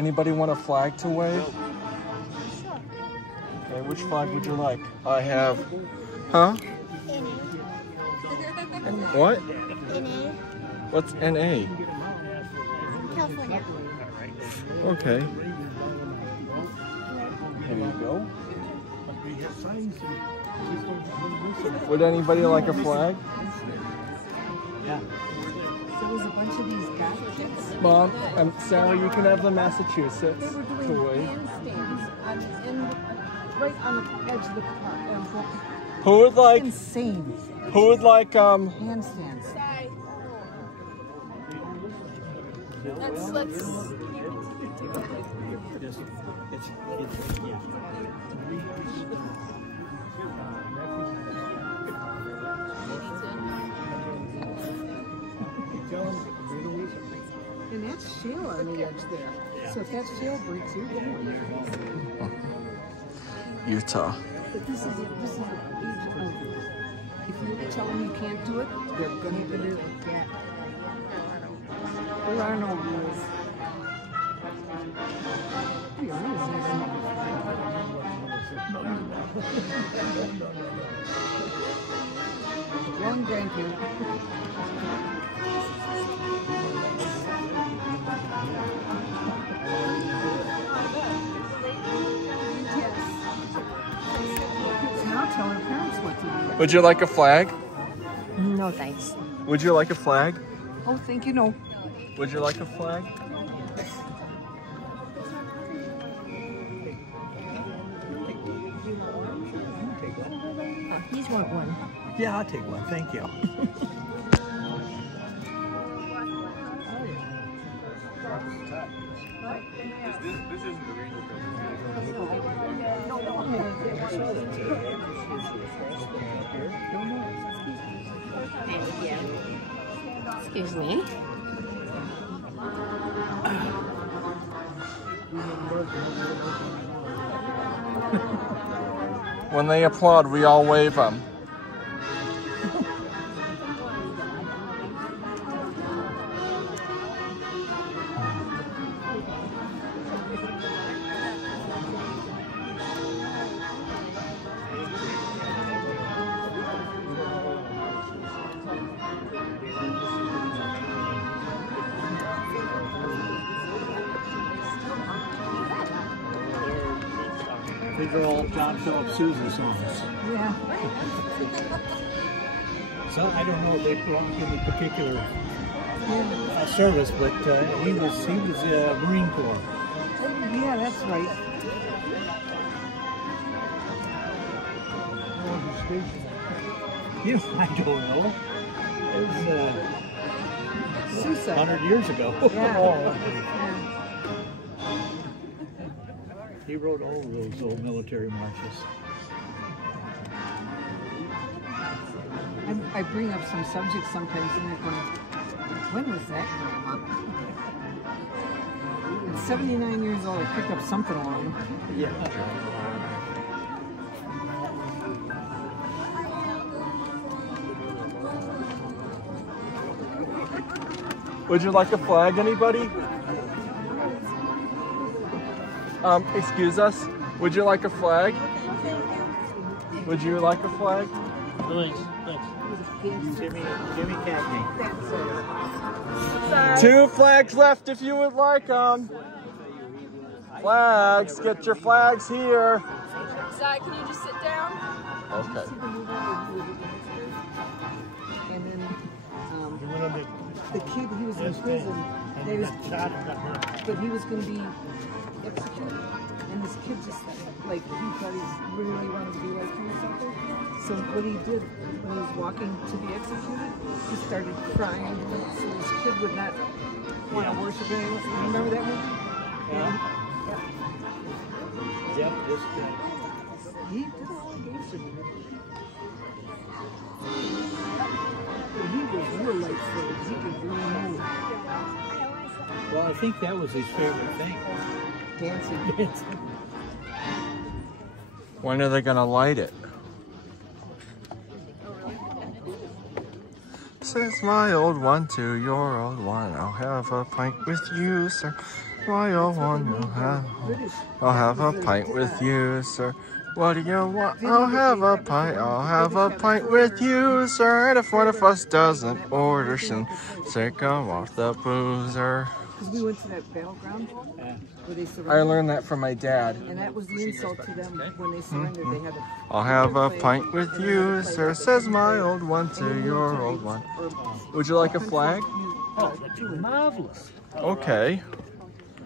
Anybody want a flag to wave? Okay, which flag would you like? I have, huh? What? NA. What's NA? California. Okay. There you go. Would anybody like a flag? Yeah. So there's a bunch of these guys. Mom, Sarah, you can have the Massachusetts. They were doing handstands right on the edge of the park. Who would like? Insane. Who would like Handstands. Let's. And that's shale on the edge there. So if that shale breaks, you're going. Utah. But this is it. This is it. If you tell them you can't do it, they're going to do it. There are no rules. One grandkid. Now tell her parents what to do. Would you like a flag? No, thanks. Would you like a flag? Oh, thank you, no. Would you like a flag? He's want one. Yeah, I'll take one. Thank you. This isn't the ranger Excuse me. When they applaud, we all wave them. These are all John Philip Sousa songs. Yeah. So I don't know if they belong to any particular service, but he was Marine Corps. Yeah, that's right. You know, I don't know. It was Sousa. 100 years ago. Yeah. He wrote all those old military marches. I bring up some subjects sometimes and they're going, when was that, Grandma? At 79 years old, I picked up something along. Yeah. Would you like a flag, anybody? Excuse us. Would you like a flag? Would you like a flag? Thanks. Jimmy Cagney. 2 flags left if you would like them. Flags, get your flags here. Zach, can you just sit down? Okay. And then the kid, he was in prison. But he was going to be executed. And this kid just, like, he thought he really wanted to be like him or something. So what he did when he was walking to be executed, he started crying. So this kid would not want to worship anyone. Remember that movie? Yep, this guy. He did a lot of gangster movies. He was real light footed. He could really move. Well, I think that was his favorite thing. Dancing. When are they gonna light it? says my old one to your old one. I'll have a pint with you, sir. My old one, I'll have a pint with you, sir. What do you want? I'll have a pint. I'll have a pint with you, sir. And if one of us doesn't order some, say come off the boozer. Because we went to that battleground where they surrendered. I learned that from my dad. And that was the insult to them when they surrendered. They had a I'll have a pint with you, sir, says my old one to your old one. Would you like a flag? Oh, marvelous. Okay.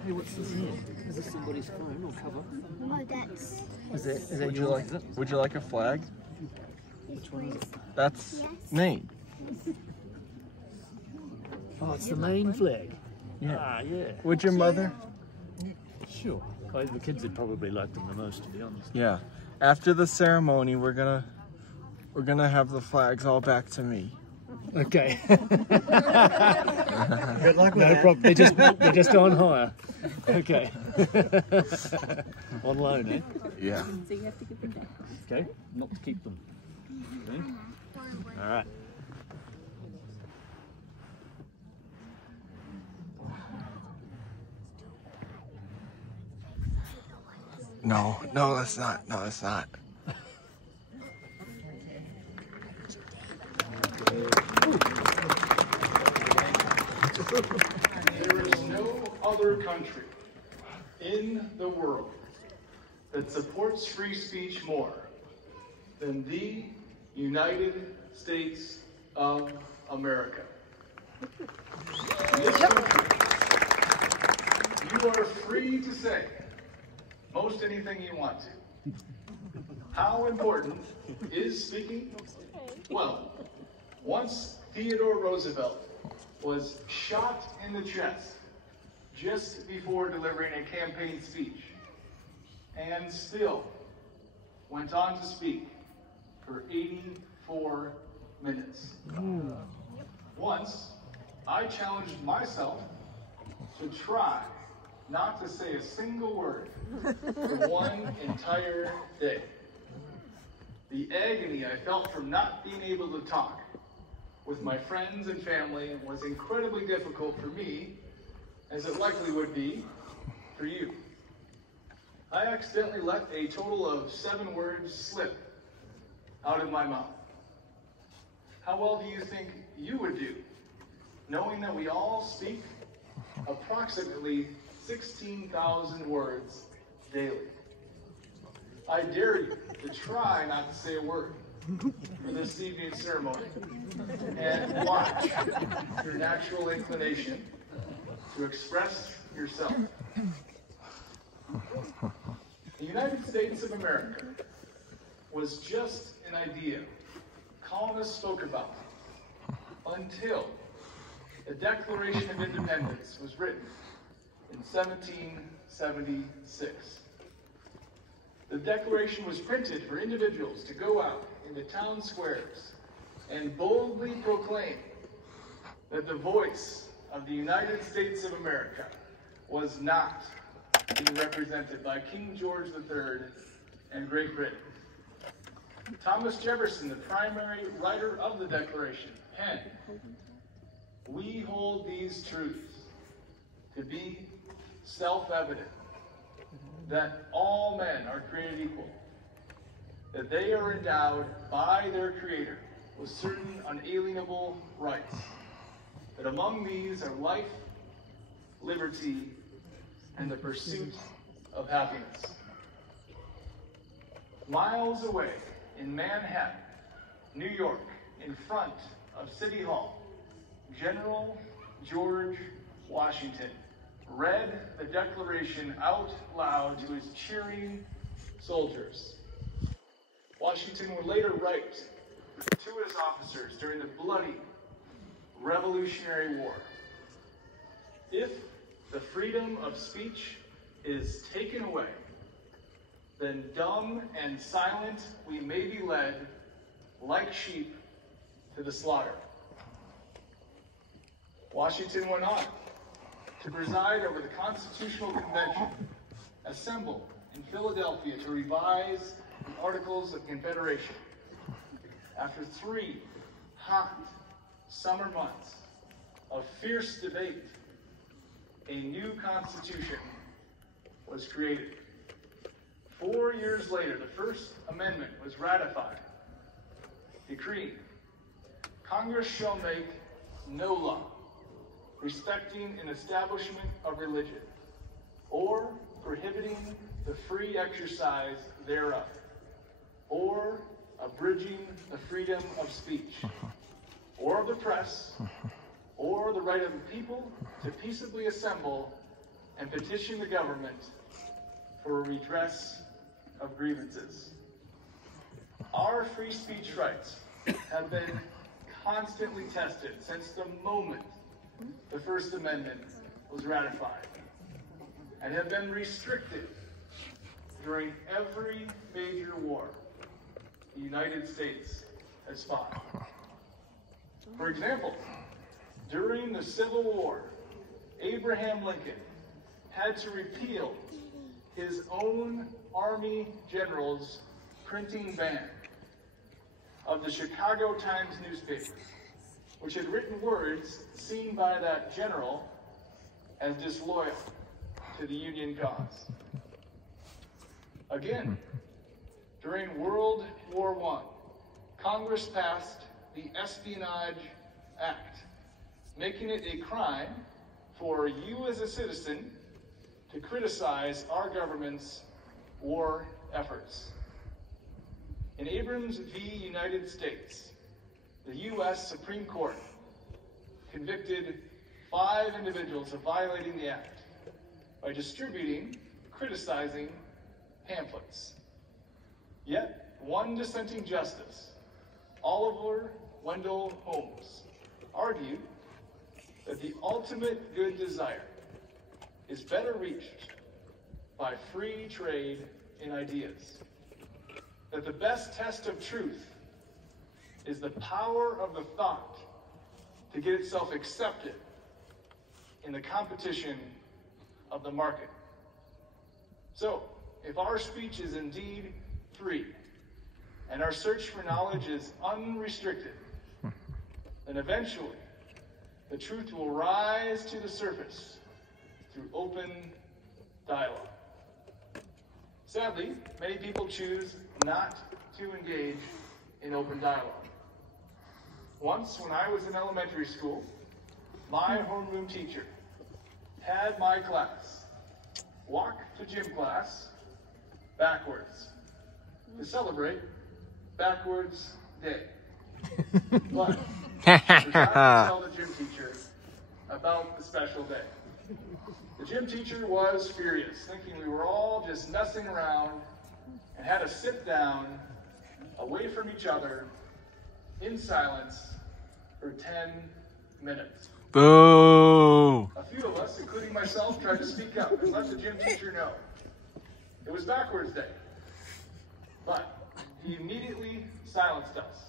Hey, what's this here? Is this somebody's phone or cover? Oh, that's. Would you like a flag? Which one is it? That's me. Oh, it's the main flag. Yeah. Ah, yeah. Would your mother? Sure. The kids would probably like them the most, to be honest. Yeah. After the ceremony, we're gonna have the flags all back to me. Okay. Good luck with No that. problem. They're just on hire. Okay. On loan, eh? Yeah. So you have to give them back. Okay. Not to keep them. Okay. All right. No, that's not. No, that's not. There is no other country in the world that supports free speech more than the United States of America. In this country, you are free to say most anything you want to. How important is speaking? Well, once Theodore Roosevelt was shot in the chest just before delivering a campaign speech, and still went on to speak for 84 minutes. Once, I challenged myself to try not to say a single word for one entire day. The agony I felt from not being able to talk with my friends and family was incredibly difficult for me, as it likely would be for you. I accidentally let a total of 7 words slip out of my mouth. How well do you think you would do, knowing that we all speak approximately 16,000 words daily? I dare you to try not to say a word for this evening's ceremony, and watch your natural inclination to express yourself. The United States of America was just an idea colonists spoke about until the Declaration of Independence was written in 1776. The Declaration was printed for individuals to go out into town squares and boldly proclaim that the voice of the United States of America was not being represented by King George III and Great Britain. Thomas Jefferson, the primary writer of the Declaration, penned, "We hold these truths to be self-evident, that all men are created equal, that they are endowed by their Creator with certain unalienable rights, that among these are life, liberty, and the pursuit of happiness." Miles away in Manhattan, New York, in front of City Hall, General George Washington read the Declaration out loud to his cheering soldiers. Washington would later write to his officers during the bloody Revolutionary War, "If the freedom of speech is taken away, then dumb and silent we may be led, like sheep, to the slaughter." Washington went on to preside over the Constitutional Convention, assembled in Philadelphia to revise the Articles of Confederation. After 3 hot, summer months of fierce debate, a new Constitution was created. 4 years later, the First Amendment was ratified, decreeing, Congress shall make no law respecting an establishment of religion or prohibiting the free exercise thereof, or abridging the freedom of speech, or of the press, or the right of the people to peaceably assemble and petition the government for a redress of grievances. Our free speech rights have been constantly tested since the moment the First Amendment was ratified, and have been restricted during every major war the United States has fought. For example, during the Civil War, Abraham Lincoln had to repeal his own Army general's printing ban of the Chicago Times newspaper, which had written words seen by that general as disloyal to the Union cause. Again, during World War I, Congress passed the Espionage Act, making it a crime for you as a citizen to criticize our government's war efforts. In Abrams v. United States, the U.S. Supreme Court convicted 5 individuals of violating the act by distributing, criticizing pamphlets. Yet, one dissenting justice, Oliver Wendell Holmes, argued that the ultimate good desire is better reached by free trade in ideas, that the best test of truth is the power of the thought to get itself accepted in the competition of the market. So, if our speech is indeed free, and our search for knowledge is unrestricted, then eventually the truth will rise to the surface through open dialogue. Sadly, many people choose not to engage in open dialogue. Once, when I was in elementary school, my homeroom teacher had my class walk to gym class backwards to celebrate Backwards Day. But I forgot to tell the gym teacher about the special day. The gym teacher was furious, thinking we were all just messing around, and had us sit down away from each other in silence for 10 minutes. Boo! A few of us, including myself, tried to speak up and let the gym teacher know it was Backwards Day. But he immediately silenced us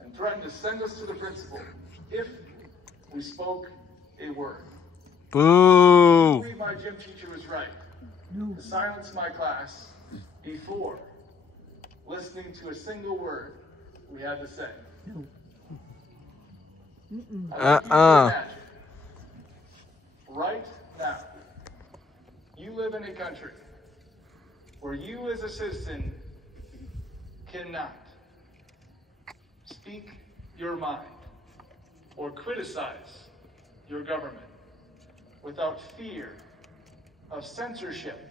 and threatened to send us to the principal if we spoke a word. Boo! I believe my gym teacher was right to silence my class before listening to a single word we had to say. I want you to imagine, right now, you live in a country where you as a citizen cannot speak your mind or criticize your government without fear of censorship,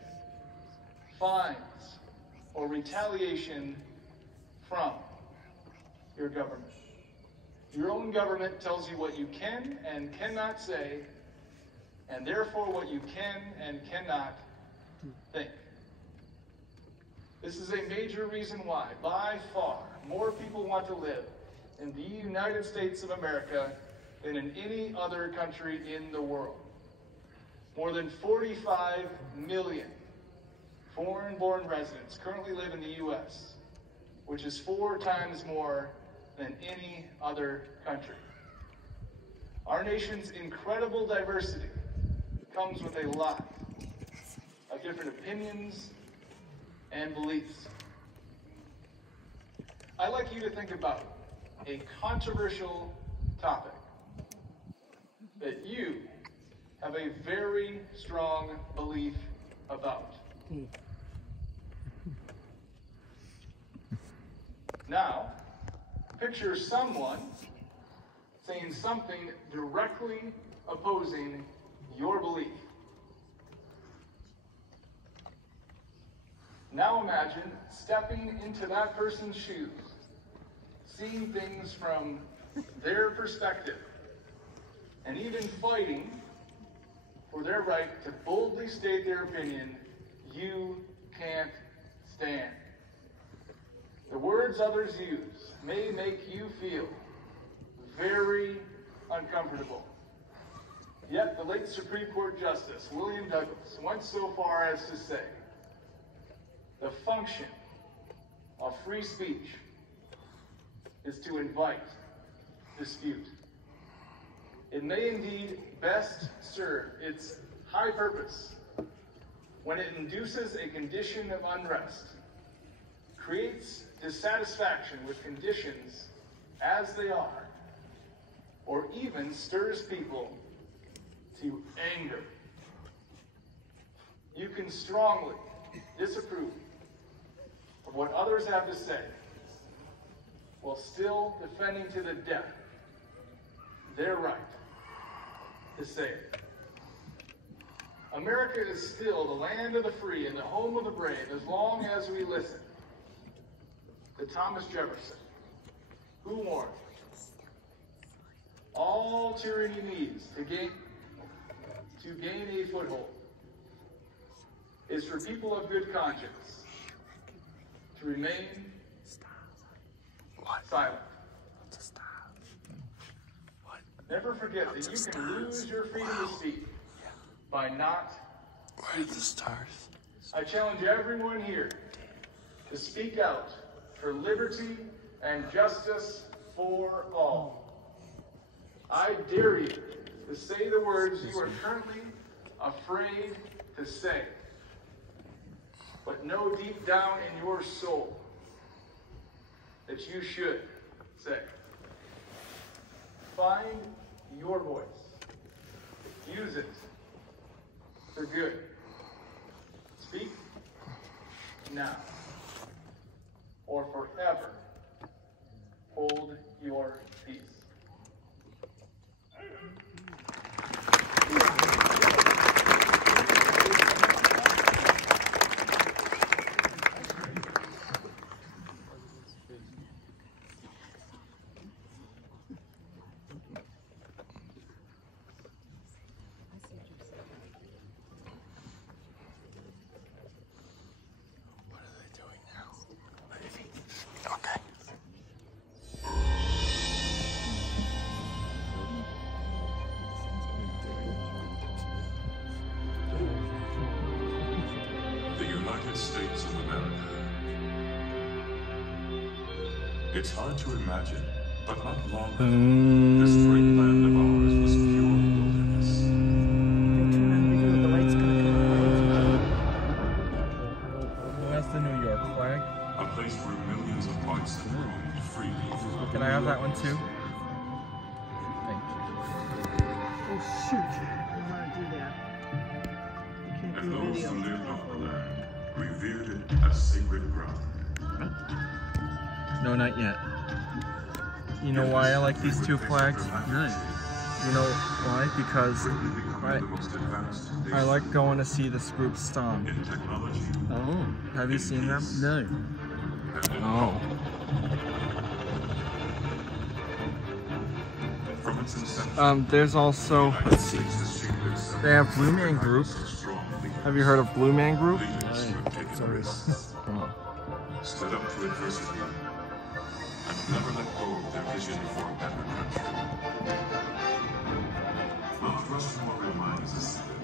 fines, or retaliation from your government. Your own government tells you what you can and cannot say, and therefore what you can and cannot think. This is a major reason why, by far, more people want to live in the United States of America than in any other country in the world. More than 45 million foreign-born residents currently live in the U.S., which is 4 times more than any other country. Our nation's incredible diversity comes with a lot of different opinions and beliefs. I'd like you to think about a controversial topic that you have a very strong belief about. Now, picture someone saying something directly opposing your belief. Now imagine stepping into that person's shoes, seeing things from their perspective, and even fighting for their right to boldly state their opinion you can't stand. The words others use may make you feel very uncomfortable. Yet the late Supreme Court Justice William Douglas went so far as to say, the function of free speech is to invite dispute. It may indeed best serve its high purpose when it induces a condition of unrest, creates dissatisfaction with conditions as they are, or even stirs people to anger. You can strongly disapprove of what others have to say while still defending to the death their right to say it. America is still the land of the free and the home of the brave as long as we listen to Thomas Jefferson, who warned, all tyranny needs to gain a foothold is for people of good conscience to remain silent. Never forget that you can lose your freedom to speak by not speaking. I challenge everyone here to speak out for liberty and justice for all. I dare you to say the words you are currently afraid to say, but know deep down in your soul that you should say. Find your voice. Use it for good. Speak now or forever hold your peace. States of America. It's hard to imagine, but not long ago, this great land of ours was pure wilderness. That's the New York flag. A place where millions of bison roamed freely. Can I have that one too? Thank you. Oh shoot! I don't want to do that. You can't And do those video. who lived on the land revered it as sacred ground. No, not yet. You know why I like these two flags? No. You know why? Because I like going to see this group stomp. In technology, Oh, have you seen them? No. Oh. from its inception, There's also, let's see, they have Blue Man Group. Have you heard of Blue Man Group? Oh. stood up to adversity and never let go of their vision for a better country. Mount Rushmore reminds us of it,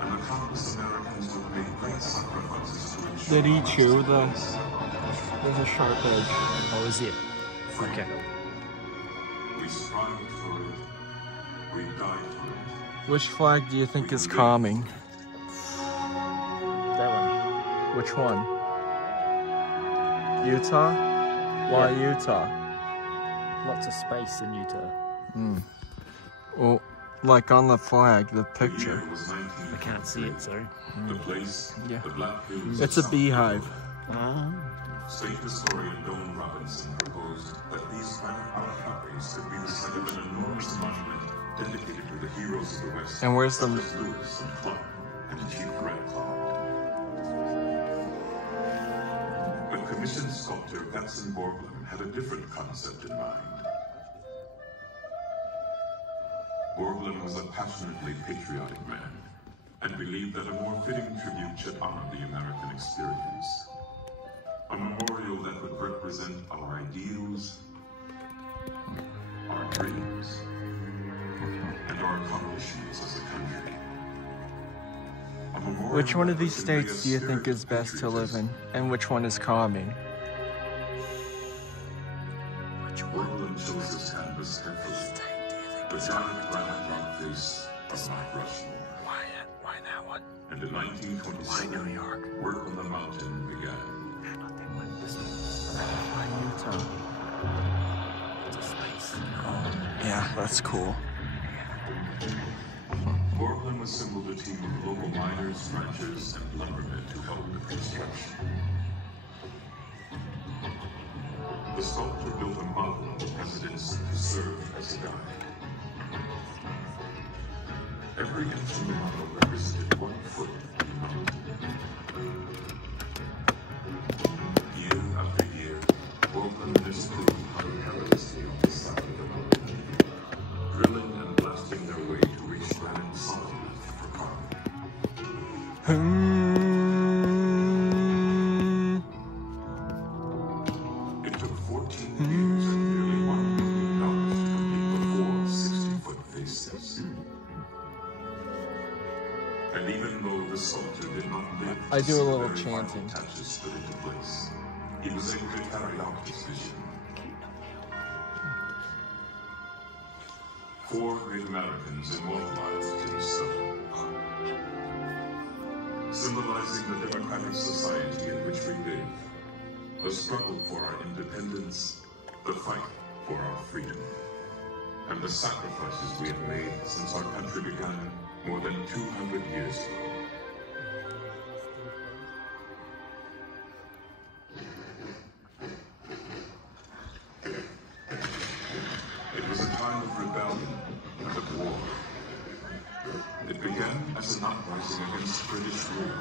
and the countless Americans who have made great sacrifices to ensure Did he chew the, there's a sharp edge. Oh, is it? Okay. we strived for it, we died for it. Which flag do you think is calming? That one. Which one? Utah? Why Utah? Lots of space in Utah. Oh, like on the flag, the The picture. year was 1923. I can't see it, sorry. The place, Yeah. the Black Hills. It's a of South beehive. Dakota. State historian Don Robinson proposed that these granite outcroppings could be the site of an enormous monument dedicated to the heroes of the West. And where's the- such as Lewis and Clark and Chief Red Cloud. But commissioned sculptor Gutzon Borglum had a different concept in mind. Borglum was a passionately patriotic man and believed that a more fitting tribute should honor the American experience. A memorial that would represent our ideals, our dreams, and our accomplishments as a country. A memorial Which one of that these would convey a states do you think spirit is of best to live in? patriotism. And which one is calming? Borglum chose his canvas carefully. The giant granite rock face of Mount Rushmore. Why that one? And in 1927, New York? work on the mountain began. Why Utah? Yeah, that's cool. Borglum assembled a team of local miners, ranchers, and lumbermen to help with construction. The sculptor built a model of the residence to serve as a guide. Every inch of the model represented 1 foot of the mountain. Year after year, Borglum and his crew hunted tirelessly on the side of the mountain, drilling and blasting their way to reach granite solid enough for carving. It took 14 years and nearly $1 million to complete the 4 60-foot faces. And even though the sculptor did not live I to do a see the little very final chanting. touches put into place, he was able to carry out his vision. 4 great Americans immortalized in stone, symbolizing the democratic society in which we live, the struggle for our independence, the fight for our freedom, and the sacrifices we have made since our country began more than 200 years ago. It was a time of rebellion and of war. It began as an uprising against British rule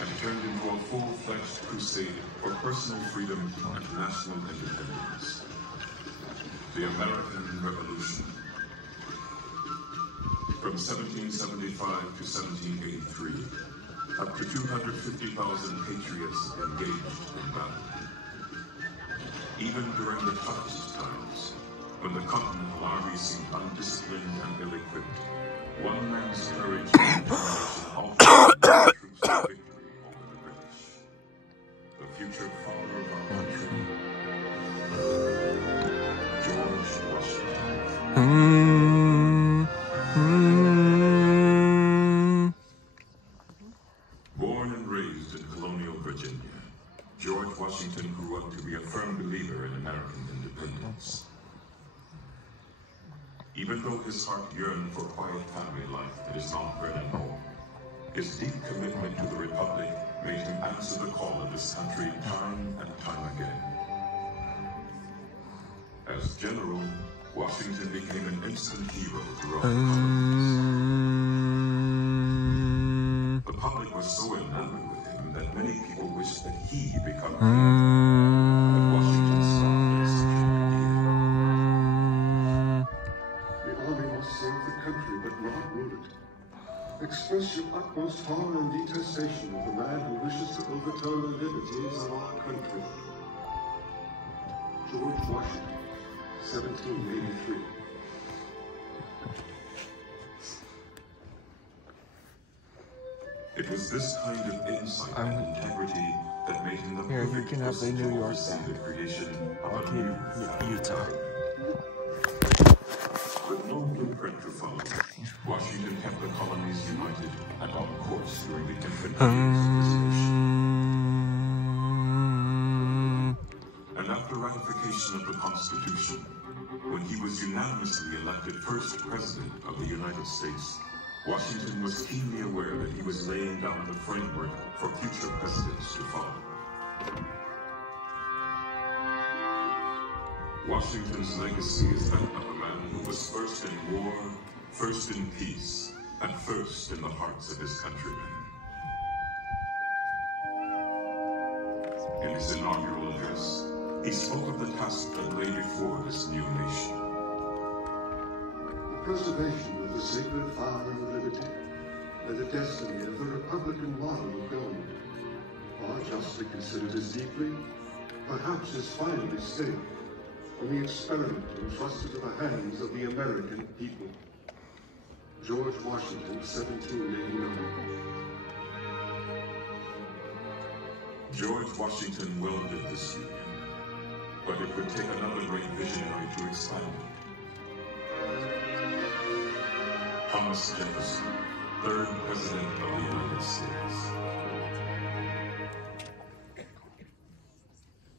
and turned into a full-fledged crusade for personal freedom and national independence. The American Revolution. From 1775 to 1783, up to 250,000 patriots engaged in battle. Even during the toughest times, when the Continental Army seemed undisciplined and ill-equipped, one man's courage and determination ultimately led the troops to victory over the British. The future father of our country, George Washington. Born and raised in colonial Virginia, George Washington grew up to be a firm believer in American independence. Even though his heart yearned for quiet family life at his Mount Vernon home, his deep commitment to the Republic made him answer the call of his country time and time again. As general, Washington became an instant hero throughout the colonies. The public was so enamored with him that many people wished that he become king. But Washington stopped this. The army must serve the country, but not rule it. Express your utmost horror and detestation of the man who wishes to overturn the liberties of our country. George Washington, 1783. It was this kind of insight and integrity that made him the Here, you perfect can have the person to New York oversee the creation of a new Utah. With no blueprint to follow, Washington kept the colonies united and on course during the infant years of his nation. And after ratification of the Constitution, When he was unanimously elected first president of the United States, Washington was keenly aware that he was laying down the framework for future presidents to follow. Washington's legacy is that of a man who was first in war, first in peace, and first in the hearts of his countrymen. In his inaugural address, he spoke of the task that lay before this new nation. The preservation of the sacred fire of liberty and the destiny of the Republican model of government are justly considered as deeply, perhaps as finally stake in the experiment entrusted to the hands of the American people. George Washington, 1789. George Washington welded this union, but it would take another great visionary to expand it. Thomas Jefferson, third President of the United States.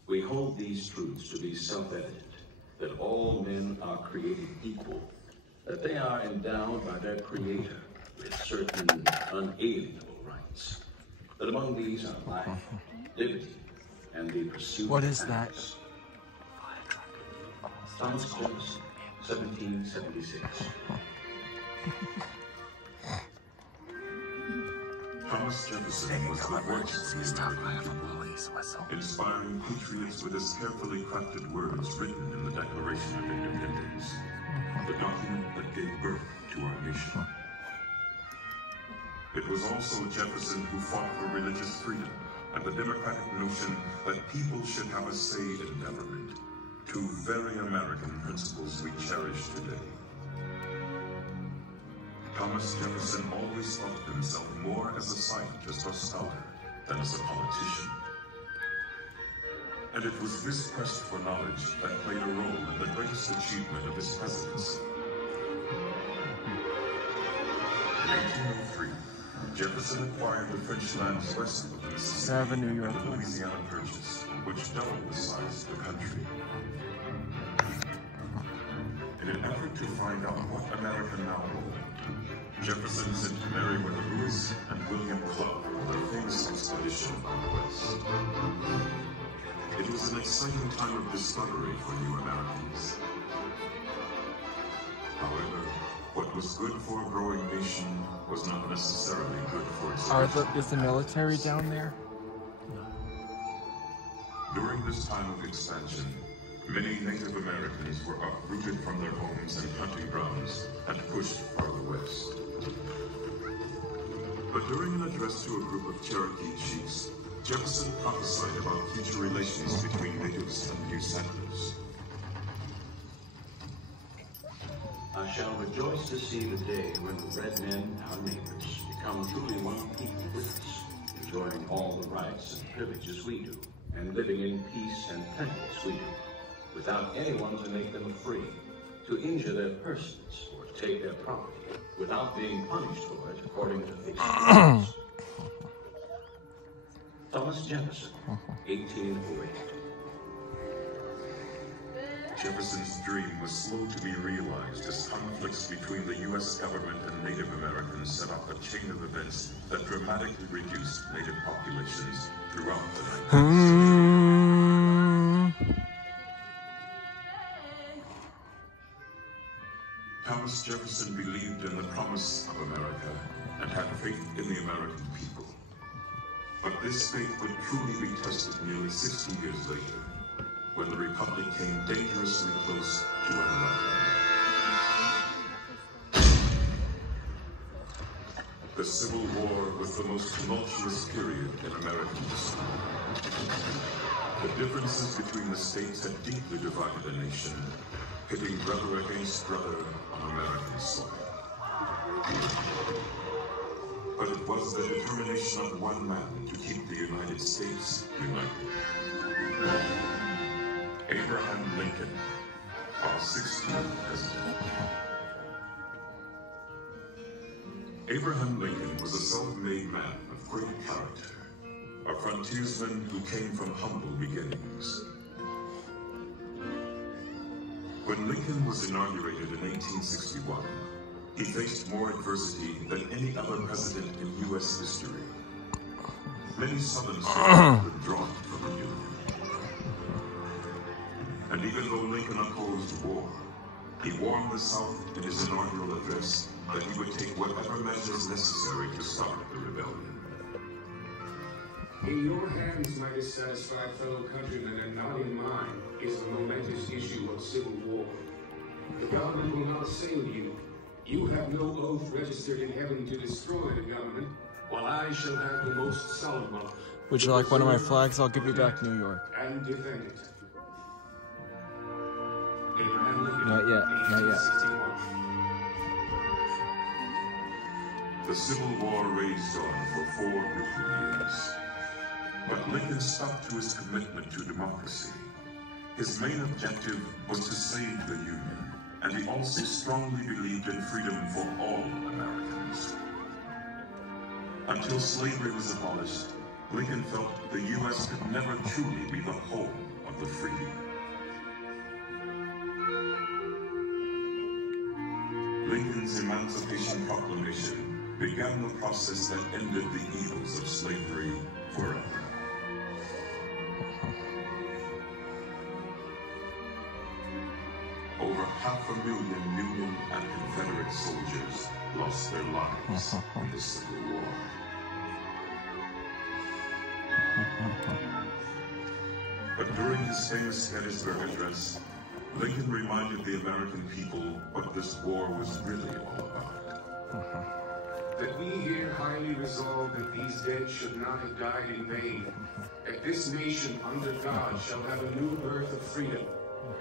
We hold these truths to be self-evident, that all men are created equal, that they are endowed by their Creator with certain unalienable rights, that among these are life, liberty, and the pursuit What of is that? happiness. Thomas Jefferson, 1776. Thomas Jefferson was the voice of the American people, inspiring patriots with his carefully crafted words written in the Declaration of Independence, the document that gave birth to our nation. It was also Jefferson who fought for religious freedom and the democratic notion that people should have a say in government, two very American principles we cherish today. Thomas Jefferson always thought of himself more as a scientist or scholar than as a politician. And it was this quest for knowledge that played a role in the greatest achievement of his presidency. In 1803, Jefferson acquired the French lands west of the Mississippi New York. and the Louisiana Purchase, which doubled the size of the country. In an effort to find out what America now owned, Jefferson sent Meriwether Lewis and William Clark on their famous expedition out west. It was an exciting time of discovery for new Americans. However, what was good for a growing nation was not necessarily good for its Is the military down there? During this time of expansion, many Native Americans were uprooted from their homes and hunting grounds and pushed farther west. But during an address to a group of Cherokee chiefs, Jefferson prophesied about future relations between natives and new settlers. I shall rejoice to see the day when the red men, our neighbors, become truly one people with us, enjoying all the rights and privileges we do, and living in peace and plenty as we do, without anyone to make them afraid, to injure their persons, or to take their property, without being punished for it according to fixed rules. Thomas Jefferson, 1808. Jefferson's dream was slow to be realized as conflicts between the U.S. government and Native Americans set off a chain of events that dramatically reduced Native populations throughout the 19th century. Thomas Jefferson believed in the promise of America and had faith in the American people. But this faith would truly be tested nearly 60 years later, when the Republic came dangerously close to unraveling. The Civil War was the most tumultuous period in American history. The differences between the states had deeply divided the nation, pitting brother against brother on American soil. But it was the determination of one man to keep the United States united. Abraham Lincoln, our 16th president. Abraham Lincoln was a self-made man of great character, a frontiersman who came from humble beginnings. When Lincoln was inaugurated in 1861, he faced more adversity than any other president in U.S. history. Many Southern states were withdrawn from the Union. And even though Lincoln opposed war, he warned the South in his inaugural address that he would take whatever measures necessary to stop the rebellion. In your hands, my dissatisfied fellow countrymen, and not in mine, is the momentous issue of civil war. The government will not assail you. You have no oath registered in heaven to destroy the government, while I shall have the most solemn one. Would you like one of my flags? I'll give you back New York. And defend it. Abraham Lincoln, Not yet, not yet. 1861. The Civil War raged on for 4 brutal years. But Lincoln stuck to his commitment to democracy. His main objective was to save the Union, and he also strongly believed in freedom for all Americans. Until slavery was abolished, Lincoln felt the U.S. could never truly be the home of the free. Lincoln's Emancipation Proclamation began the process that ended the evils of slavery forever. Over 500,000 Union and Confederate soldiers lost their lives in the Civil War. But during his famous Gettysburg Address, Lincoln reminded the American people what this war was really all about. That we here highly resolve that these dead should not have died in vain, that this nation under God shall have a new birth of freedom,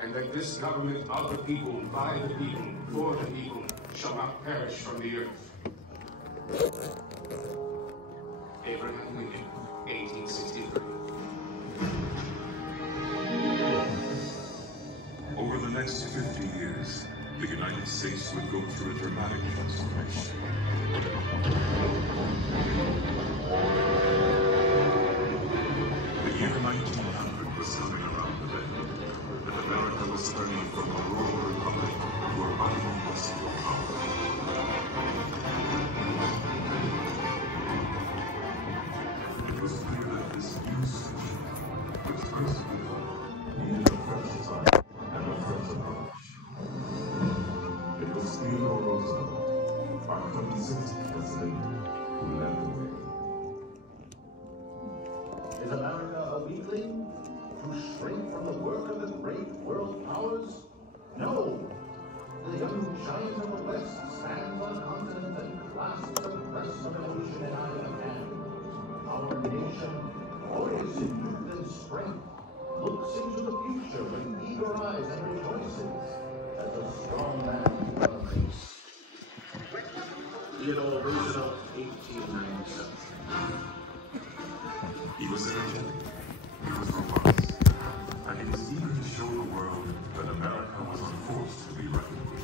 and that this government of the people, by the people, for the people, shall not perish from the earth. Abraham Lincoln, 1863. Over the next 50 years, the United States would go through a dramatic transformation. The year 1900 was coming around the bend, and America was turning from a rural republic to a mighty industrial power. It was clear that this new century, which principally needed a fresh start and a fresh approach. It was Theodore Roosevelt, our 26th president, who led the way. Is America a weakling? To shrink from the work of the great world powers? No! The young giant of the West stands on a continent and clasps the crest of evolution in eye and hand. Our nation, glorious in youth and strength, looks into the future with eager eyes and rejoices as a strong man develops. Theodore Roosevelt, 1897. He was energetic, he was robust, and he was eager to show the world that America was a force to be reckoned with.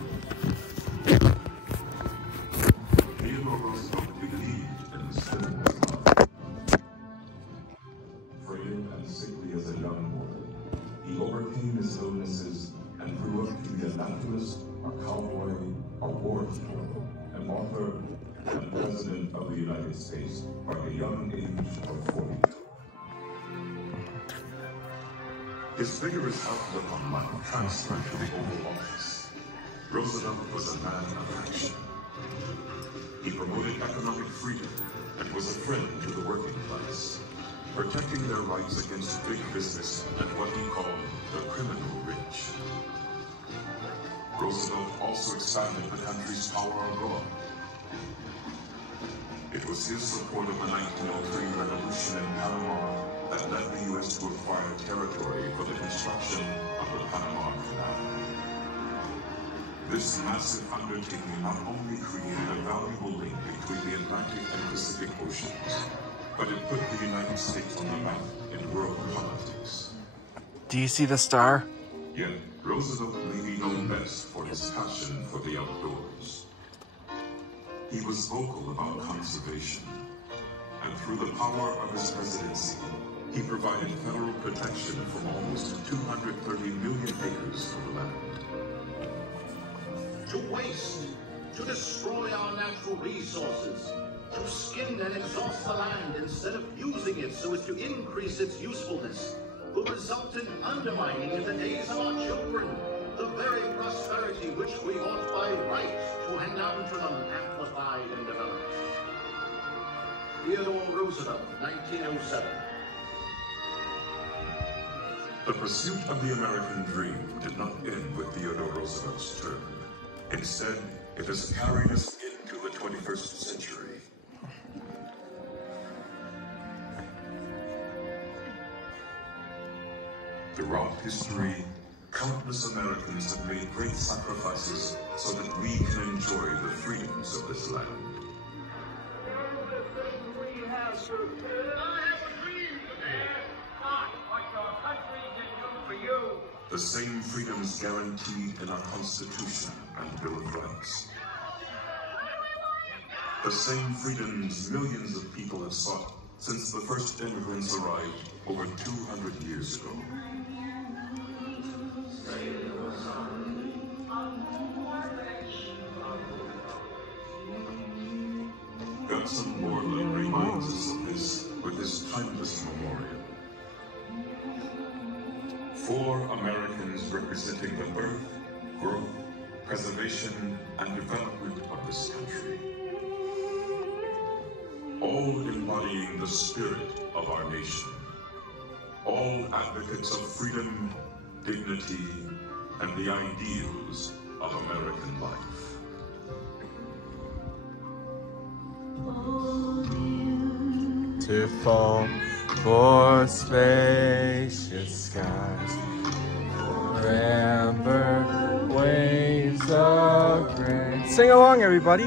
Theodore Roosevelt believed in the spirit of love. Frail and sickly as a young boy, he overcame his illnesses and grew up to be a naturalist, a cowboy, a war hero, an author, and President of the United States by the young age of 42. His vigorous outlook on life transferred to the Oval Office. Roosevelt was a man of action. He promoted economic freedom and was a friend to the working class, protecting their rights against big business and what he called the criminal rich. Roosevelt also expanded the country's power abroad. It was his support of the 1903 revolution in Panama that led the U.S. to acquire territory for the construction of the Panama Canal. This massive undertaking not only created a valuable link between the Atlantic and Pacific Oceans, but it put the United States on the map in world politics. Do you see the star? Yet, Roosevelt may be known best for his passion for the outdoors. He was vocal about conservation, and through the power of his presidency, he provided federal protection for almost 230 million acres of land. to waste, to destroy our natural resources, to skin and exhaust the land instead of using it so as to increase its usefulness, will result in undermining in the days of our children the very prosperity which we ought by right to hand down to them amplified and developed. Theodore Roosevelt, 1907. The pursuit of the American dream did not end with Theodore Roosevelt's term. Instead, it has carried us into the 21st century. Throughout history, countless Americans have made great sacrifices so that we can enjoy the freedoms of this land. The same freedoms guaranteed in our Constitution and Bill of Rights. The same freedoms millions of people have sought since the first immigrants arrived over 200 years ago. Gutzon Borlaug reminds us of this with his timeless memorial. 4 Americans representing the birth, growth, preservation, and development of this country. All embodying the spirit of our nation. All advocates of freedom, dignity, and the ideals of American life. Beautiful for spacious skies, amber waves of grain. Sing along, everybody.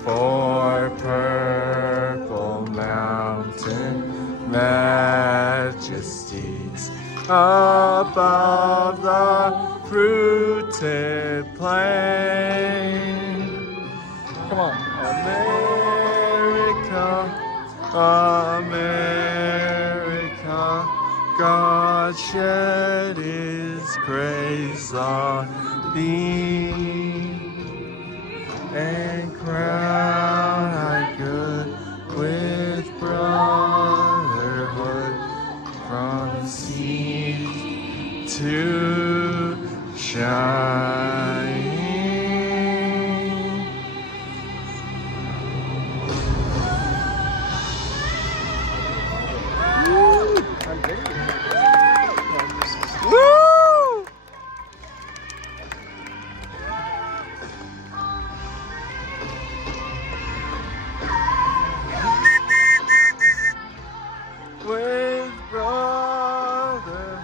For purple mountain majesties above the fruited plain. Come on. America, God shed His grace on thee, and crown thy good with brotherhood from sea to shine. Woo! With brotherhood.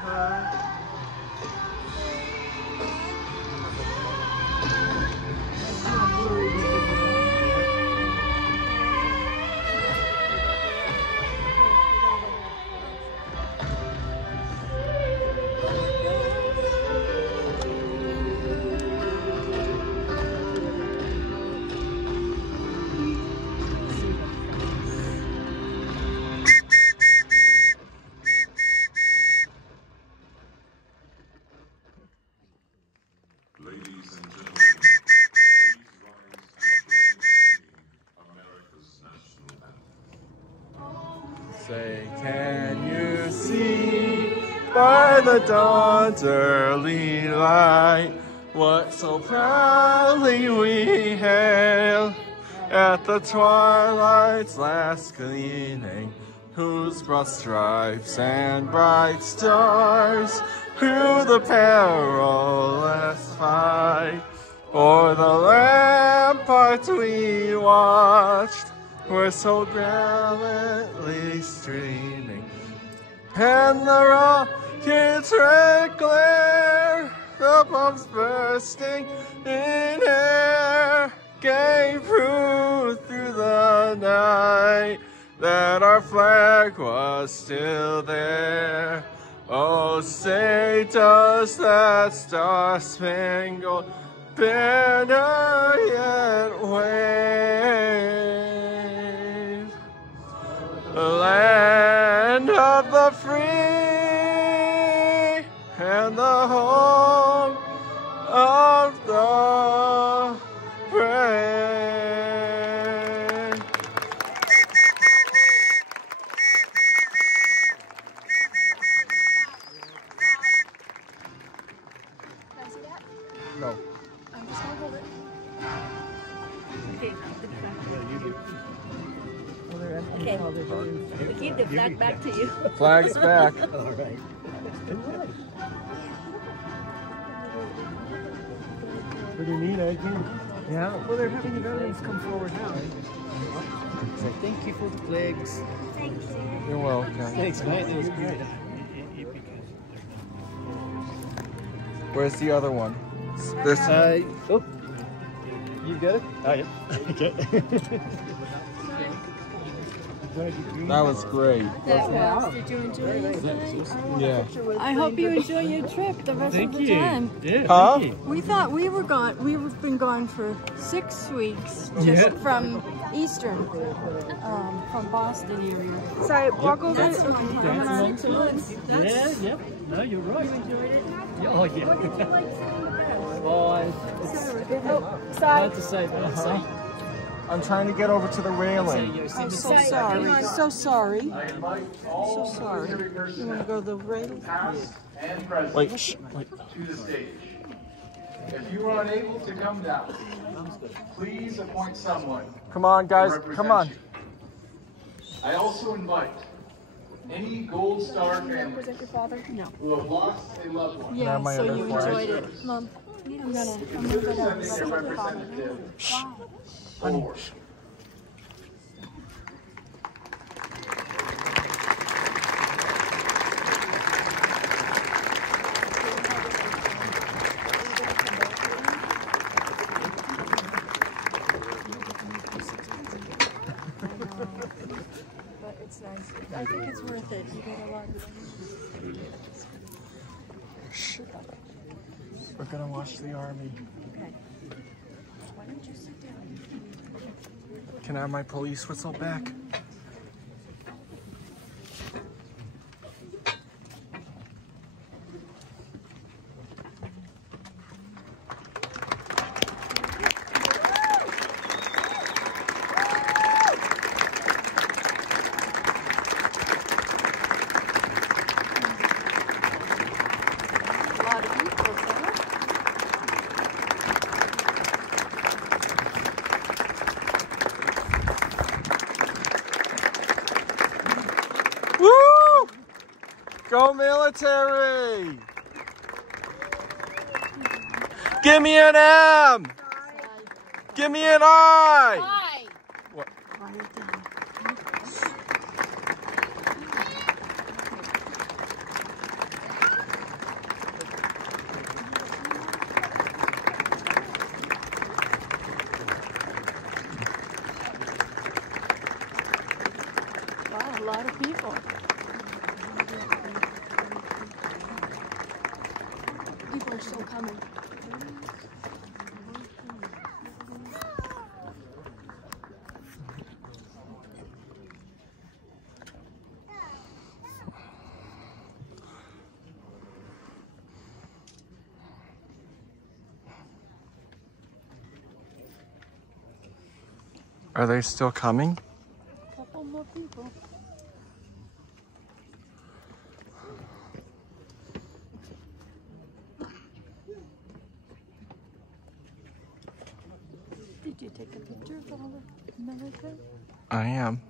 Ladies and gentlemen, please rise and join us singing America's national anthem. Say, can you see by the dawn's early light what so proudly we hail at the twilight's last gleaming, whose broad stripes and bright stars through the perilous fight o'er the ramparts we watched were so gallantly streaming, and the rocket's red glare, the bombs bursting in air, gave proof through the night that our flag was still there. Oh, say does that star-spangled banner yet wave? The land of the free and the home of the Okay. We give the flag back to you. Flag's back. All right. Pretty neat, I think. Yeah. Well, they're having the veterans come forward now. So thank you for the flags. You're welcome. Thanks, mate. That was great. Where's the other one? There's Oh, you got it? Oh, yeah. Okay. that was great. That was. Did you enjoy it? Yeah. I hope you enjoy your trip the rest of the time. Yeah, Huh? thank you. We thought we were gone. We've been gone for 6 weeks, just from Eastern, from Boston area. Sorry, walk over. That's long time. 6 months. Yeah, yeah. No, you're right. You enjoyed it? Yeah, oh, yeah. What did you like seeing the best? Oh, Sorry. hard to say, but I'd say, I'm trying to get over to the railing. I'm so sorry. So sorry. I invite So all sorry. military You want to personnel, go to the rail? past and present, Wait, shh. Wait. to the stage. If you are unable to come down, please appoint someone Come on, to guys. represent Come on. you. I also invite any Gold Star families Your father? No. who have lost a loved one. Yeah, my so other you flag. enjoyed it. Mom, I'm gonna Consider go down sending a and representative Why? forward. But it's nice. I think it's worth it. You get a lot of Shh. We're gonna watch the army. Okay. Why don't you sit down? Can I have my police whistle back? A lot of people, huh? Woo! Go military! Give me an M! Give me an I! Hi. What? Quiet down. Wow, a lot of people. People are still coming. Are they still coming? Couple more people. Did you take a picture of all the military? I am.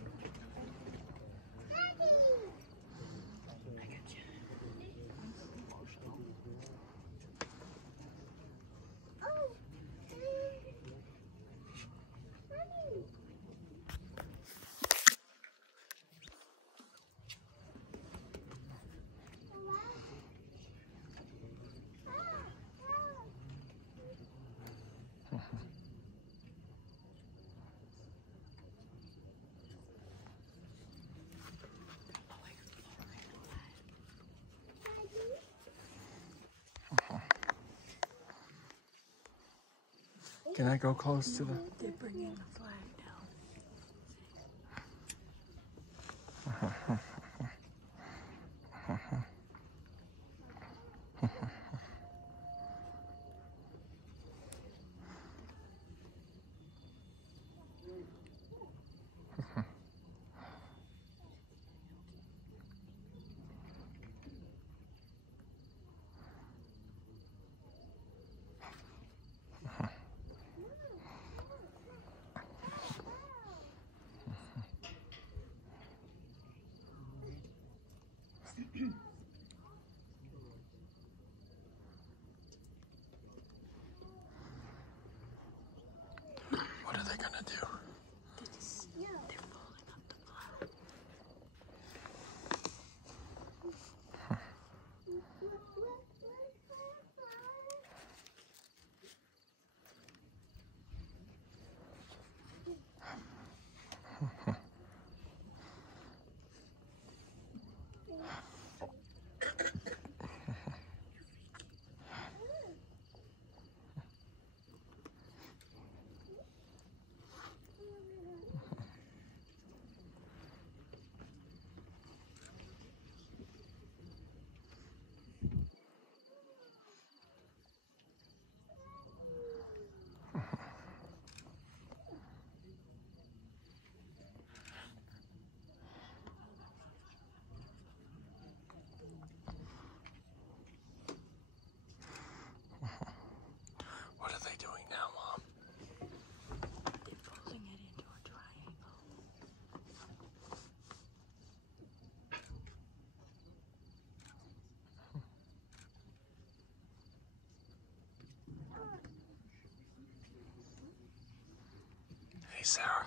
Can I go close to the... They're bringing the flag down. What are they gonna do? They're pulling up the flag. What are they doing now, Mom? They're folding it into a triangle. Hey, Sarah.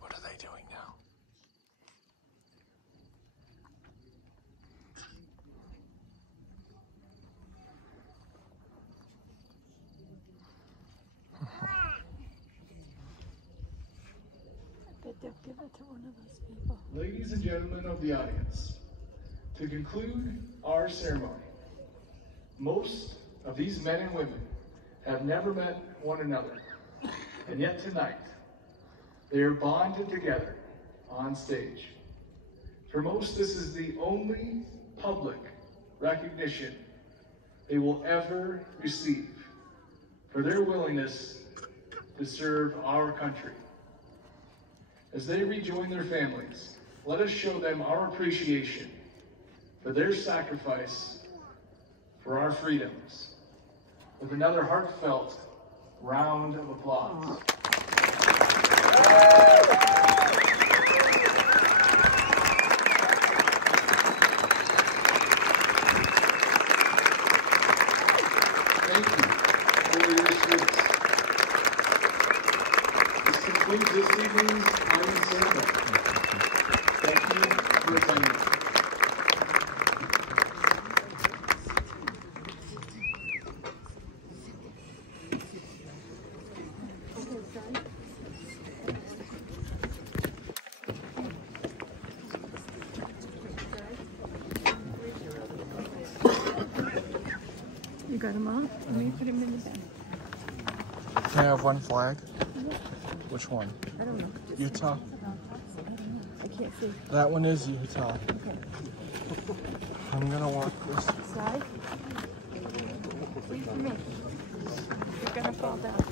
What are they doing now? I bet they'll give it to one of those people. Ladies and gentlemen of the audience, to conclude our ceremony, most of these men and women have never met one another, and yet tonight they are bonded together on stage. For most, this is the only public recognition they will ever receive for their willingness to serve our country. As they rejoin their families, let us show them our appreciation for their sacrifice for our freedoms with another heartfelt round of applause. Thank you for your service. This concludes this evening's Iron Ceremony. Thank you for attending. You got them all? Let me put them in the bag. Can I have one flag? Which one? I don't know. Utah? I can't see. That one is Utah. Okay. I'm gonna walk this. Slide. Wait for me. You're gonna fall down.